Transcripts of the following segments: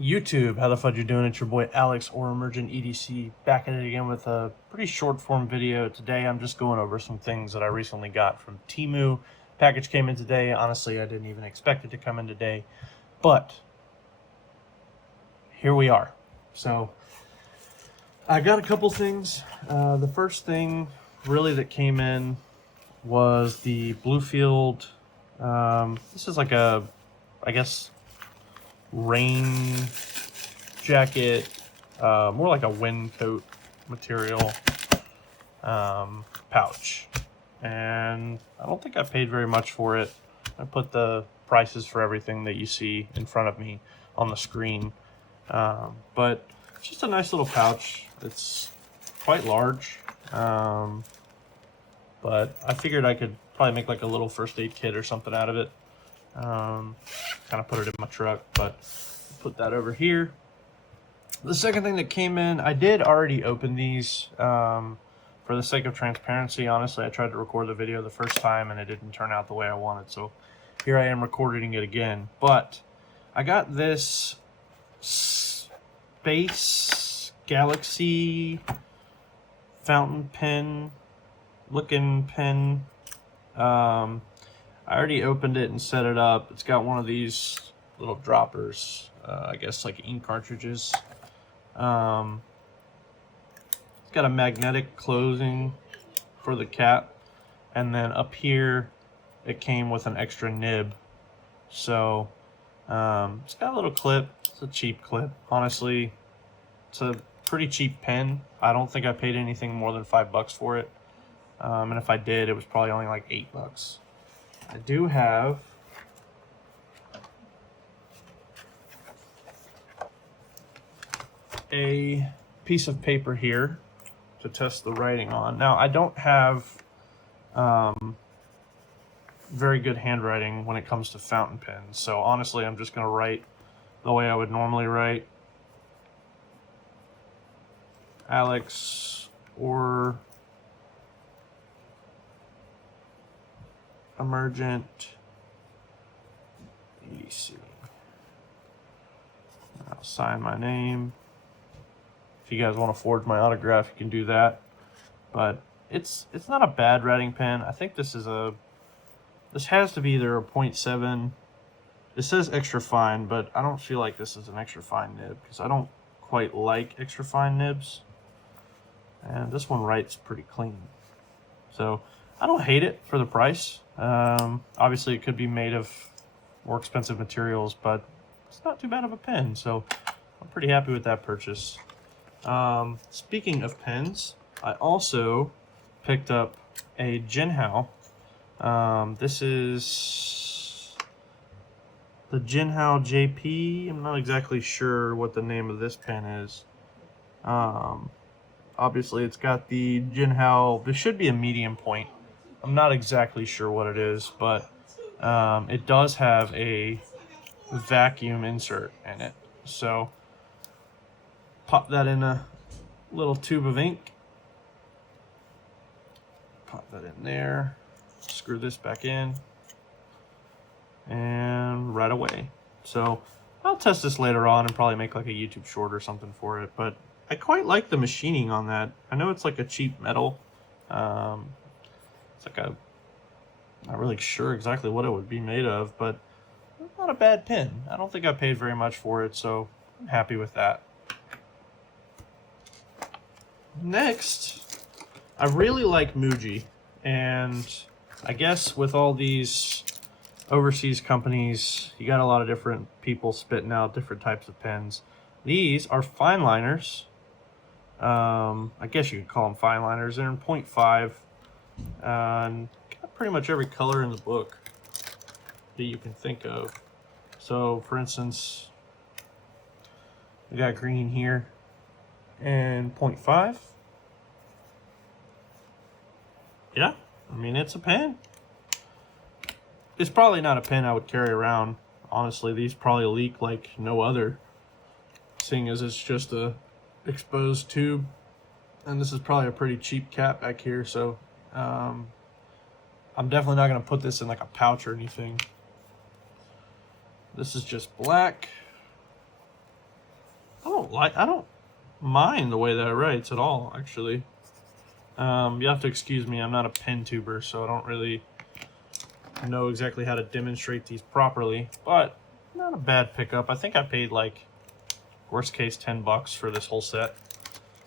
YouTube, how the fudge you doing? It's your boy Alex or Emergent EDC back at it again with a pretty short form video. Today I'm just going over some things that I recently got from Temu. Package came in today. Honestly, I didn't even expect it to come in today, but here we are. So I got a couple things. The first thing really that came in was the Bluefield. This is like a, I guess, rain jacket, more like a wind coat material pouch, and I don't think I paid very much for it. I put the prices for everything that you see in front of me on the screen, but it's just a nice little pouch. It's quite large, but I figured I could probably make like a little first aid kit or something out of it. Kind of put it in my truck, but put that over here. The second thing that came in, I did already open these for the sake of transparency. Honestly, I tried to record the video the first time and it didn't turn out the way I wanted, so here I am recording it again. But I got this Space Galaxy fountain pen looking pen. I already opened it and set it up. It's got one of these little droppers, I guess like ink cartridges. It's got a magnetic closing for the cap, and then up here it came with an extra nib. So it's got a little clip. It's a cheap clip. Honestly, it's a pretty cheap pen. I don't think I paid anything more than $5 for it. And if I did, it was probably only like $8. I do have a piece of paper here to test the writing on. Now, I don't have very good handwriting when it comes to fountain pens, so honestly, I'm just going to write the way I would normally write. Alex or Emergent EDC. I'll sign my name. If you guys want to forge my autograph, you can do that. But it's not a bad writing pen. I think this has to be either a 0.7. It says extra fine, but I don't feel like this is an extra fine nib because I don't quite like extra fine nibs. And this one writes pretty clean. So I don't hate it for the price. Obviously, it could be made of more expensive materials, but it's not too bad of a pen. So I'm pretty happy with that purchase. Speaking of pens, I also picked up a Jinhao. This is the Jinhao JP. I'm not exactly sure what the name of this pen is. Obviously, it's got the Jinhao. This should be a medium point. I'm not exactly sure what it is, but it does have a vacuum insert in it. So pop that in a little tube of ink. Pop that in there. Screw this back in. And right away. So I'll test this later on and probably make like a YouTube short or something for it. But I quite like the machining on that. I know it's like a cheap metal. It's like a, not really sure exactly what it would be made of, but it's not a bad pen. I don't think I paid very much for it, so I'm happy with that. Next, I really like Muji, and I guess with all these overseas companies, you got a lot of different people spitting out different types of pens. These are fine liners. I guess you could call them fine liners. They're in 0.5. And got pretty much every color in the book that you can think of. So, for instance, we got green here and 0.5. Yeah, I mean, it's a pen. It's probably not a pen I would carry around. Honestly, these probably leak like no other, seeing as it's just a exposed tube. And this is probably a pretty cheap cap back here, so I'm definitely not going to put this in like a pouch or anything. This is just black. I don't mind the way that it writes at all, actually. You have to excuse me, I'm not a pen tuber, so I don't really know exactly how to demonstrate these properly, but not a bad pickup. I think I paid like, worst case, $10 for this whole set.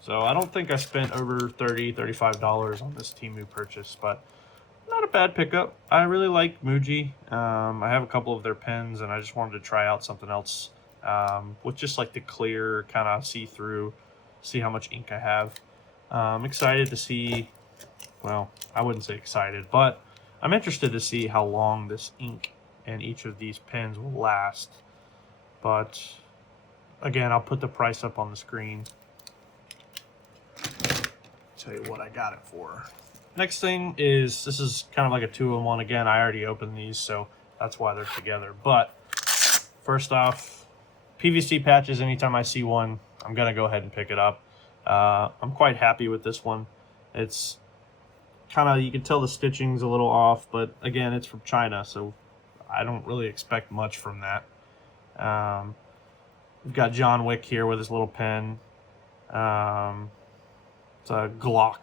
So I don't think I spent over $30, $35 on this Temu purchase, but not a bad pickup. I really like Muji. I have a couple of their pens, and I just wanted to try out something else with just like the clear, kind of see-through, see how much ink I have. I'm excited to see, well, I wouldn't say excited, but I'm interested to see how long this ink and each of these pens will last. But again, I'll put the price up on the screen. Tell you what I got it for. Next thing is, this is kind of like a 2-in-1. Again, I already opened these, so that's why they're together. But first off, PVC patches, anytime I see one, I'm going to go ahead and pick it up. I'm quite happy with this one. It's kind of, you can tell the stitching's a little off, but again, it's from China, so I don't really expect much from that. We've got John Wick here with his little pen. It's a Glock,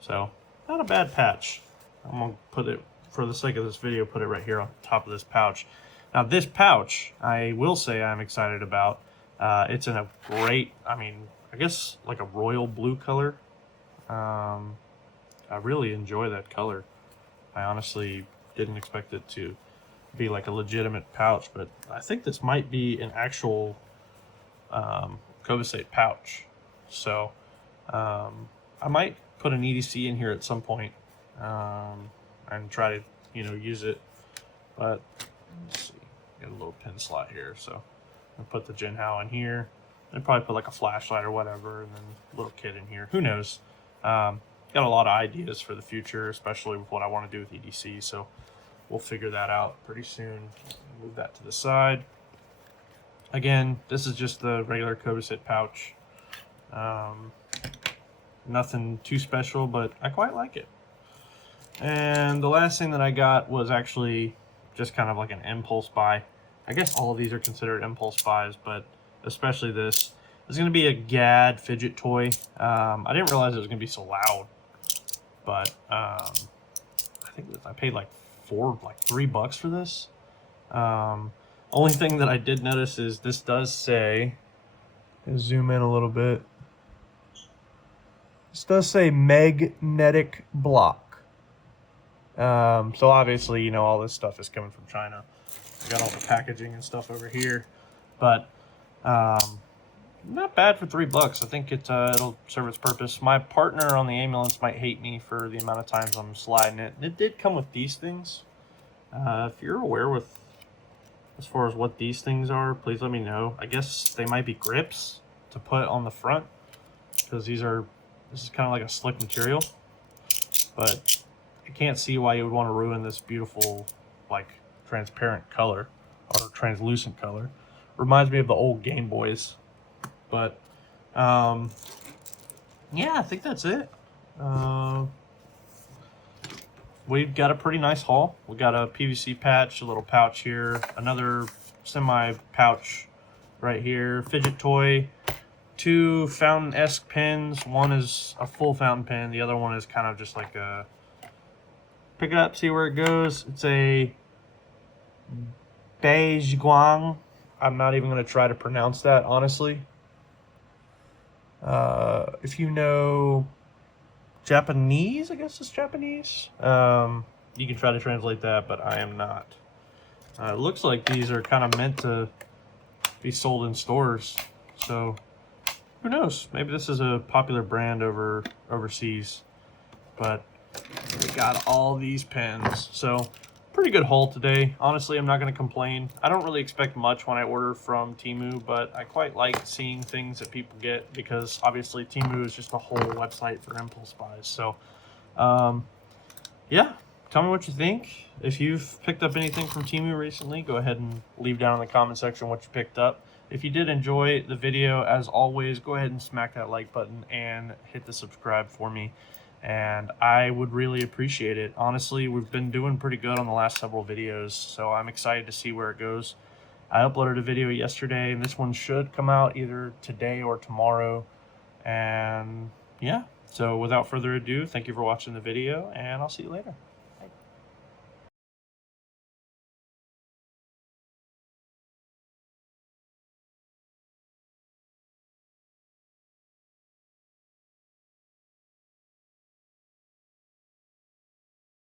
so not a bad patch. I'm gonna put it, for the sake of this video, put it right here on top of this pouch. Now this pouch, I will say I'm excited about. It's in a great, I mean, I guess like a royal blue color. I really enjoy that color. I honestly didn't expect it to be like a legitimate pouch, but I think this might be an actual Cobasate pouch. So I might put an EDC in here at some point and try to, use it. But let's see, got a little pin slot here, so I'll put the Jinhao in here. I'd probably put like a flashlight or whatever, and then a little kit in here. Who knows? Got a lot of ideas for the future, especially with what I want to do with EDC. So we'll figure that out pretty soon. Move that to the side. Again, this is just the regular Cobasate pouch. Nothing too special, but I quite like it. And the last thing that I got was actually just kind of like an impulse buy. I guess all of these are considered impulse buys, but especially this. This is going to be a GAD fidget toy. I didn't realize it was going to be so loud, but I think I paid like $3 for this. Only thing that I did notice is this does say, zoom in a little bit. This does say magnetic block. So obviously, all this stuff is coming from China. I got all the packaging and stuff over here, but not bad for $3. I think it'll serve its purpose. My partner on the ambulance might hate me for the amount of times I'm sliding it. It did come with these things. If you're aware with as far as what these things are, please let me know. I guess they might be grips to put on the front, because this is kind of like a slick material, but I can't see why you would want to ruin this beautiful, like, transparent color or translucent color. Reminds me of the old Game Boys. But yeah, I think that's it. We've got a pretty nice haul. We got a PVC patch, a little pouch here, another semi pouch right here, fidget toy, 2 fountain-esque pens. One is a full fountain pen, the other one is kind of just like a pick it up, see where it goes. It's a beige guang. I'm not even going to try to pronounce that, honestly. If you know Japanese, I guess it's Japanese, you can try to translate that, but I am not. It looks like these are kind of meant to be sold in stores, so who knows? Maybe this is a popular brand overseas. But we got all these pens, so pretty good haul today. Honestly, I'm not going to complain. I don't really expect much when I order from Temu, but I quite like seeing things that people get, because obviously Temu is just a whole website for impulse buys. So yeah, tell me what you think. If you've picked up anything from Temu recently, go ahead and leave down in the comment section what you picked up. If you did enjoy the video, as always, go ahead and smack that like button and hit the subscribe for me, and I would really appreciate it. Honestly, we've been doing pretty good on the last several videos, so I'm excited to see where it goes. I uploaded a video yesterday, and this one should come out either today or tomorrow. And yeah, so without further ado, thank you for watching the video, and I'll see you later.